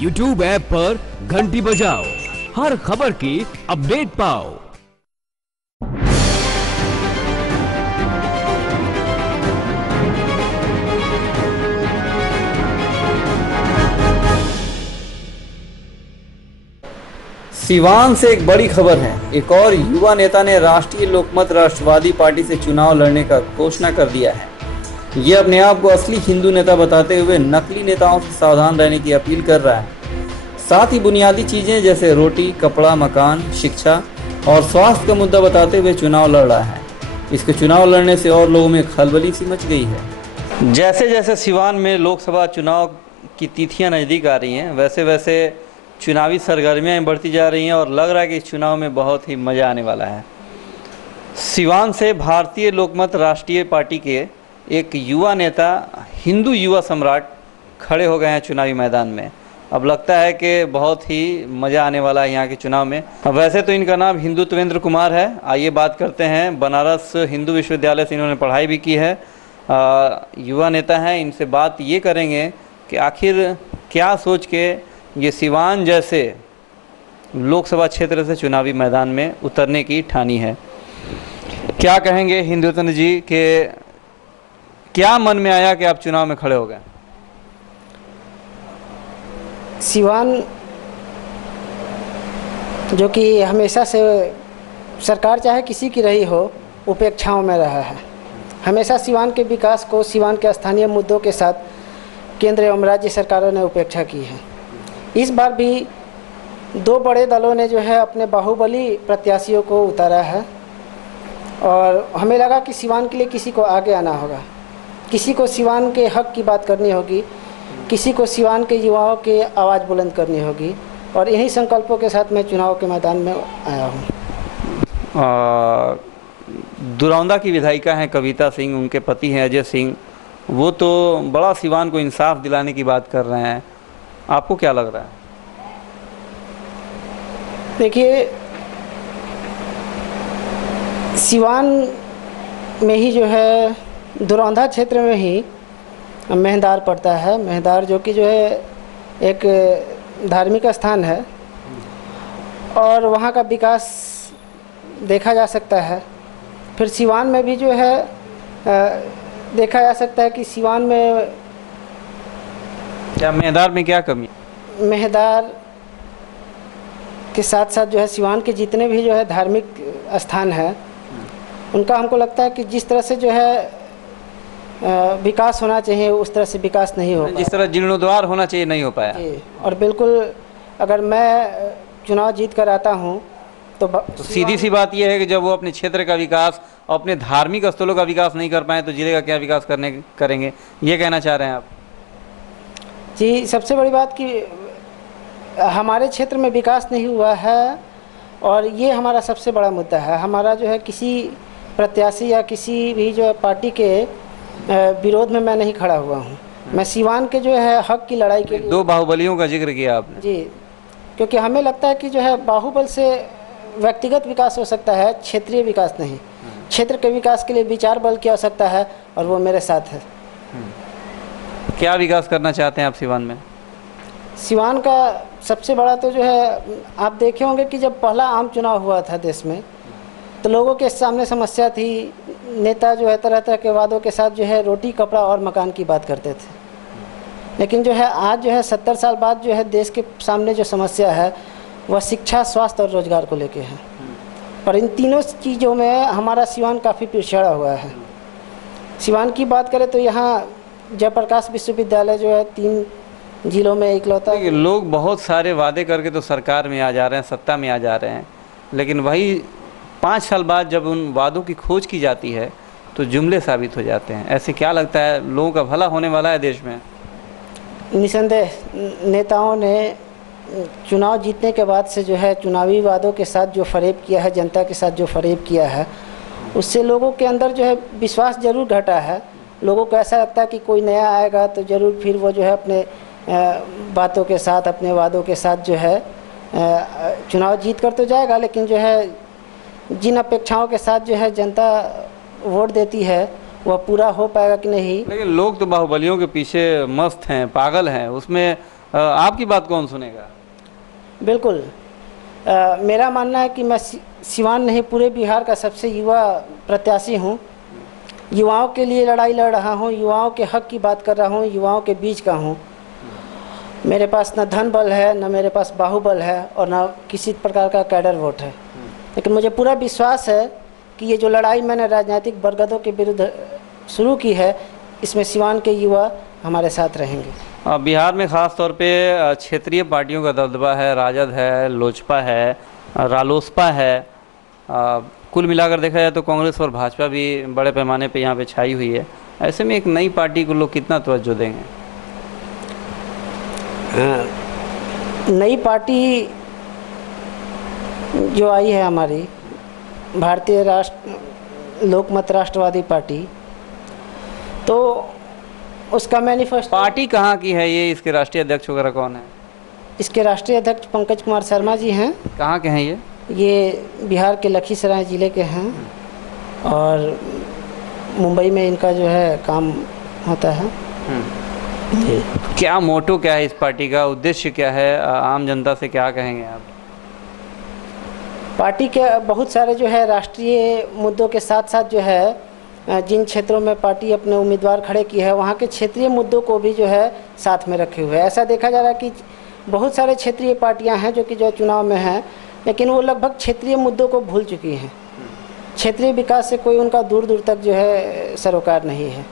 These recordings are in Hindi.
YouTube ऐप पर घंटी बजाओ, हर खबर की अपडेट पाओ। सिवान से एक बड़ी खबर है। एक और युवा नेता ने राष्ट्रीय लोकमत राष्ट्रवादी पार्टी से चुनाव लड़ने का घोषणा कर दिया है। ये अपने आप को असली हिंदू नेता बताते हुए नकली नेताओं से सावधान रहने की अपील कर रहा है। साथ ही बुनियादी चीजें जैसे रोटी, कपड़ा, मकान, शिक्षा और स्वास्थ्य का मुद्दा बताते हुए चुनाव लड़ रहा है। इसके चुनाव लड़ने से और लोगों में खलबली सी मच गई है। जैसे जैसे सिवान में लोकसभा चुनाव की तिथियां नज़दीक आ रही हैं, वैसे वैसे चुनावी सरगर्मियां बढ़ती जा रही हैं और लग रहा है कि इस चुनाव में बहुत ही मज़ा आने वाला है। सिवान से भारतीय लोकमत राष्ट्रीय पार्टी के एक युवा नेता, हिंदू युवा सम्राट खड़े हो गए हैं चुनावी मैदान में। अब लगता है कि बहुत ही मज़ा आने वाला है यहाँ के चुनाव में। अब वैसे तो इनका नाम हिंदुत्वेंद्र कुमार है। आइए बात करते हैं। बनारस हिंदू विश्वविद्यालय से इन्होंने पढ़ाई भी की है। युवा नेता हैं। इनसे बात ये करेंगे कि आखिर क्या सोच के ये सिवान जैसे लोकसभा क्षेत्र से चुनावी मैदान में उतरने की ठानी है। क्या कहेंगे हिंदुत्वेंद्र जी के क्या मन में आया कि आप चुनाव में खड़े हो गए? सिवान जो कि हमेशा से सरकार चाहे किसी की रही हो, उपेक्षाओं में रहा है। हमेशा सिवान के विकास को सिवान के स्थानीय मुद्दों के साथ केंद्र एवं राज्य सरकारों ने उपेक्षा की है। इस बार भी दो बड़े दलों ने जो है अपने बाहुबली प्रत्याशियों को उतारा है और हमें लगा कि सिवान के लिए किसी को आगे आना होगा, किसी को सिवान के हक की बात करनी होगी, किसी को सिवान के युवाओं की आवाज़ बुलंद करनी होगी और इन्हीं संकल्पों के साथ मैं चुनाव के मैदान में आया हूँ। दुरौंदा की विधायिका हैं कविता सिंह, उनके पति हैं अजय सिंह। वो तो बड़ा सिवान को इंसाफ दिलाने की बात कर रहे हैं। आपको क्या लग रहा है? देखिए, सिवान में ही जो है दुरौंदा क्षेत्र में ही मेहंदार पड़ता है। मेहंदार जो कि जो है एक धार्मिक स्थान है और वहाँ का विकास देखा जा सकता है। फिर सिवान में भी जो है देखा जा सकता है कि सिवान में क्या मेहंदार में क्या कमी? मेहंदार के साथ साथ जो है सिवान के जितने भी जो है धार्मिक स्थान हैं, उनका हमको लगता है कि जिस तरह से जो है विकास होना चाहिए उस तरह से विकास नहीं हो पाया। जिस तरह जीर्णोद्धार होना चाहिए नहीं हो पाया। और बिल्कुल अगर मैं चुनाव जीत कर आता हूँ तो सीधी सी बात यह है कि जब वो अपने क्षेत्र का विकास, अपने धार्मिक स्थलों का विकास नहीं कर पाए तो जिले का क्या विकास करेंगे, ये कहना चाह रहे हैं आप? जी, सबसे बड़ी बात कि हमारे क्षेत्र में विकास नहीं हुआ है और ये हमारा सबसे बड़ा मुद्दा है। हमारा जो है किसी प्रत्याशी या किसी भी जो है पार्टी के विरोध में मैं नहीं खड़ा हुआ हूँ। मैं सिवान के जो है हक की लड़ाई के लिए। दो बाहुबलियों का जिक्र किया आपने। जी, क्योंकि हमें लगता है कि जो है बाहुबल से व्यक्तिगत विकास हो सकता है, क्षेत्रीय विकास नहीं। क्षेत्र के विकास के लिए विचार बल की आवश्यकता है और वो मेरे साथ है। क्या विकास करना चाहते हैं आप सिवान में? सिवान का सबसे बड़ा तो जो है आप देखे होंगे कि जब पहला आम चुनाव हुआ था देश में तो लोगों के सामने समस्या थी। नेता जो है तरह तरह के वादों के साथ जो है रोटी, कपड़ा और मकान की बात करते थे। लेकिन जो है आज जो है 70 साल बाद जो है देश के सामने जो समस्या है वह शिक्षा, स्वास्थ्य और रोजगार को लेके है। और इन तीनों चीज़ों में हमारा सिवान काफ़ी पिछड़ा हुआ है। सिवान की बात करें तो यहाँ जयप्रकाश विश्वविद्यालय जो है 3 जिलों में इकलौता। लोग बहुत सारे वादे करके तो सरकार में आ जा रहे हैं, सत्ता में आ जा रहे हैं, लेकिन वही 5 साल बाद जब उन वादों की खोज की जाती है तो जुमले साबित हो जाते हैं। ऐसे क्या लगता है, लोगों का भला होने वाला है देश में? निसंदेह नेताओं ने चुनाव जीतने के बाद से जो है चुनावी वादों के साथ जो फरेब किया है, जनता के साथ जो फरेब किया है, उससे लोगों के अंदर जो है विश्वास जरूर घटा है। लोगों को ऐसा लगता है कि कोई नया आएगा तो ज़रूर फिर वो जो है अपने बातों के साथ, अपने वादों के साथ जो है चुनाव जीत कर तो जाएगा, लेकिन जो है जिन अपेक्षाओं के साथ जो है जनता वोट देती है वह पूरा हो पाएगा कि नहीं। लेकिन लोग तो बाहुबलियों के पीछे मस्त हैं, पागल हैं। उसमें आपकी बात कौन सुनेगा? बिल्कुल। मेरा मानना है कि मैं सिवान नहीं पूरे बिहार का सबसे युवा प्रत्याशी हूँ। युवाओं के लिए लड़ाई लड़ रहा हूँ, युवाओं के हक की बात कर रहा हूँ, युवाओं के बीच का हूँ। मेरे पास न धन बल है, न मेरे पास बाहुबल है और न किसी प्रकार का कैडर वोट है, लेकिन मुझे पूरा विश्वास है कि ये जो लड़ाई मैंने राजनीतिक बरगदों के विरुद्ध शुरू की है, इसमें सिवान के युवा हमारे साथ रहेंगे। बिहार में ख़ास तौर पे क्षेत्रीय पार्टियों का दबदबा है, राजद है, लोजपा है, रालोसपा है। कुल मिलाकर देखा जाए तो कांग्रेस और भाजपा भी बड़े पैमाने पे यहाँ पे छाई हुई है। ऐसे में एक नई पार्टी को लोग कितना तवज्जो देंगे? नई पार्टी जो आई है हमारी भारतीय लोकमत राष्ट्रवादी पार्टी, तो उसका मैनिफेस्टो। पार्टी कहाँ की है ये? इसके राष्ट्रीय अध्यक्ष वगैरह कौन है? इसके राष्ट्रीय अध्यक्ष पंकज कुमार शर्मा जी हैं। कहाँ के हैं ये? ये बिहार के लखीसराय ज़िले के हैं और मुंबई में इनका जो है काम होता है। क्या मोटो क्या है इस पार्टी का? उद्देश्य क्या है? आम जनता से क्या कहेंगे आप? पार्टी के बहुत सारे जो है राष्ट्रीय मुद्दों के साथ साथ जो है जिन क्षेत्रों में पार्टी अपने उम्मीदवार खड़े की है, वहाँ के क्षेत्रीय मुद्दों को भी जो है साथ में रखे हुए है। ऐसा देखा जा रहा है कि बहुत सारे क्षेत्रीय पार्टियां हैं जो कि जो चुनाव में हैं, लेकिन वो लगभग क्षेत्रीय मुद्दों को भूल चुकी हैं। क्षेत्रीय विकास से कोई उनका दूर दूर तक जो है सरोकार नहीं है,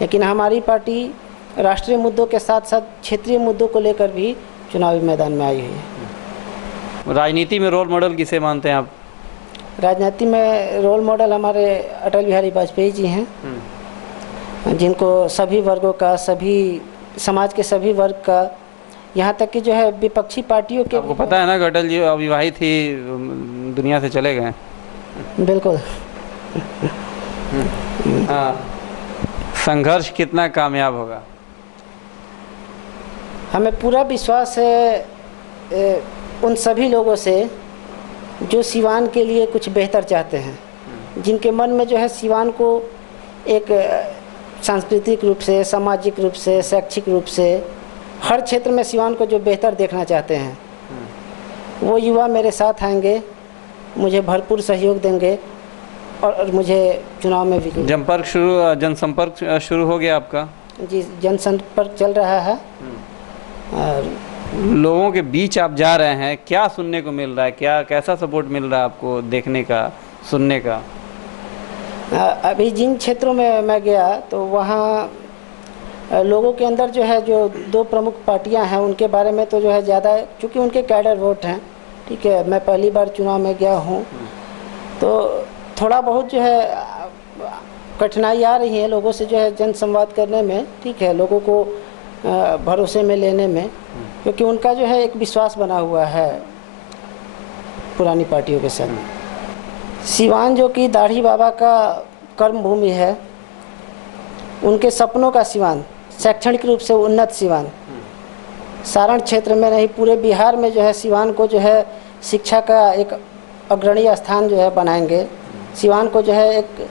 लेकिन हमारी पार्टी राष्ट्रीय मुद्दों के साथ साथ क्षेत्रीय मुद्दों को लेकर भी चुनावी मैदान में आई हुई है। राजनीति में रोल मॉडल किसे मानते हैं आप? राजनीति में रोल मॉडल हमारे अटल बिहारी वाजपेयी जी हैं, जिनको सभी वर्गों का, सभी समाज के सभी वर्ग का, यहाँ तक कि जो है विपक्षी पार्टियों के। आपको पता है ना कि अटल जी अविवाहित ही दुनिया से चले गए? बिल्कुल। संघर्ष कितना कामयाब होगा? हमें पूरा विश्वास है उन सभी लोगों से जो सिवान के लिए कुछ बेहतर चाहते हैं, जिनके मन में जो है सिवान को एक सांस्कृतिक रूप से, सामाजिक रूप से, शैक्षिक रूप से, हर क्षेत्र में सिवान को जो बेहतर देखना चाहते हैं, वो युवा मेरे साथ आएंगे, मुझे भरपूर सहयोग देंगे और मुझे चुनाव में भी। जनसंपर्क शुरू हो गया आपका? जी, जनसंपर्क चल रहा है। और लोगों के बीच आप जा रहे हैं, क्या सुनने को मिल रहा है? कैसा सपोर्ट मिल रहा है आपको देखने का, सुनने का? अभी जिन क्षेत्रों में मैं गया तो वहाँ लोगों के अंदर जो है जो दो प्रमुख पार्टियां हैं उनके बारे में तो जो है ज़्यादा, चूँकि उनके कैडर वोट हैं, ठीक है, मैं पहली बार चुनाव में गया हूँ, तो थोड़ा बहुत जो है कठिनाई आ रही है लोगों से जो है जन संवाद करने में, ठीक है, लोगों को भरोसे में लेने में, क्योंकि उनका जो है एक विश्वास बना हुआ है पुरानी पार्टियों के साथ। सिवान जो कि दाढ़ी बाबा का कर्म भूमि है, उनके सपनों का सिवान, शैक्षणिक रूप से उन्नत सिवान, सारण क्षेत्र में नहीं पूरे बिहार में जो है सिवान को जो है शिक्षा का एक अग्रणी स्थान जो है बनाएंगे। सिवान को जो है एक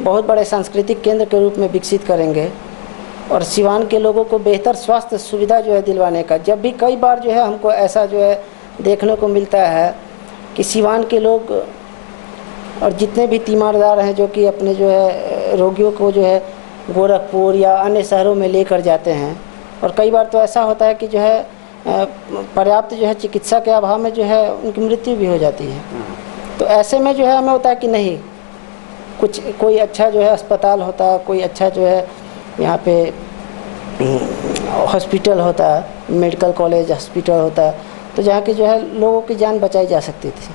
बहुत बड़े सांस्कृतिक केंद्र के रूप में विकसित करेंगे और सिवान के लोगों को बेहतर स्वास्थ्य सुविधा जो है दिलवाने का। जब भी कई बार जो है हमको ऐसा जो है देखने को मिलता है कि सिवान के लोग और जितने भी तीमारदार हैं जो कि अपने जो है रोगियों को जो है गोरखपुर या अन्य शहरों में लेकर जाते हैं, और कई बार तो ऐसा होता है कि जो है पर्याप्त जो है चिकित्सा के अभाव में जो है उनकी मृत्यु भी हो जाती है। तो ऐसे में जो है हमें होता है कि नहीं, कोई अच्छा जो है अस्पताल होता, कोई अच्छा जो है यहाँ पे हॉस्पिटल होता, मेडिकल कॉलेज हॉस्पिटल होता, तो जहाँ की जो है लोगों की जान बचाई जा सकती थी।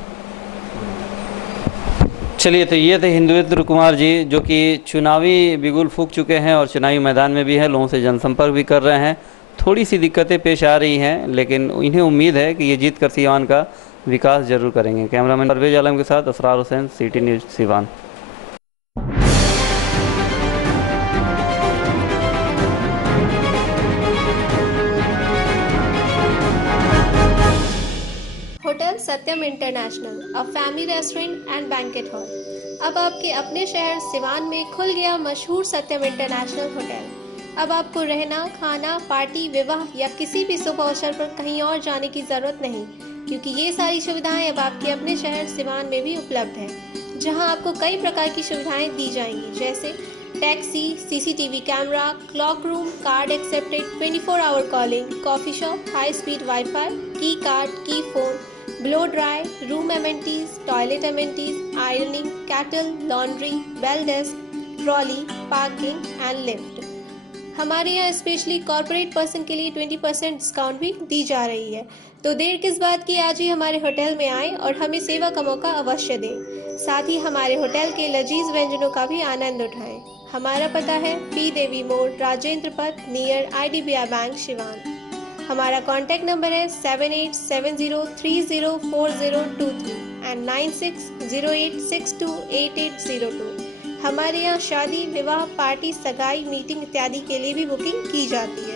चलिए, तो ये थे हिंदुत्व कुमार जी, जो कि चुनावी बिगुल फूंक चुके हैं और चुनावी मैदान में भी है, लोगों से जनसंपर्क भी कर रहे हैं। थोड़ी सी दिक्कतें पेश आ रही हैं, लेकिन इन्हें उम्मीद है कि ये जीत कर सिवान का विकास जरूर करेंगे। कैमरामैन परवेज आलम के साथ Asrar Hussain, city news Siwan. Hotel Satyam international, a family restaurant and banquet hall. अब आपके अपने शहर सिवान में खुल गया मशहूर सत्यम इंटरनेशनल होटल। अब आपको रहना, खाना, पार्टी, विवाह या किसी भी शुभ अवसर पर कहीं और जाने की जरूरत नहीं, क्योंकि ये सारी सुविधाएं अब आपके अपने शहर सिवान में भी उपलब्ध हैं, जहां आपको कई प्रकार की सुविधाएं दी जाएंगी, जैसे taxi, CCTV camera, cloakroom, card accepted, 24 hour calling, coffee shop, high speed wifi, key card, key phone, blow dry, room amenities, toilet amenities, ironing, kettle, laundry, bell desk, trolley, parking and lift. हमारे यहाँ स्पेशली कॉर्पोरेट पर्सन के लिए 20% डिस्काउंट भी दी जा रही है। तो देर किस बात की, आज ही हमारे होटल में आएं और हमें सेवा का मौका अवश्य दें। साथ ही हमारे होटल के लजीज व्यंजनों का भी आनंद उठाएं। हमारा पता है पी देवी मोड़, राजेंद्र पथ, नियर IDBI बैंक, सिवान। हमारा कॉन्टैक्ट नंबर है 7870304023 एंड 9608628802। हमारे यहाँ शादी, विवाह, पार्टी, सगाई, मीटिंग इत्यादि के लिए भी बुकिंग की जाती है।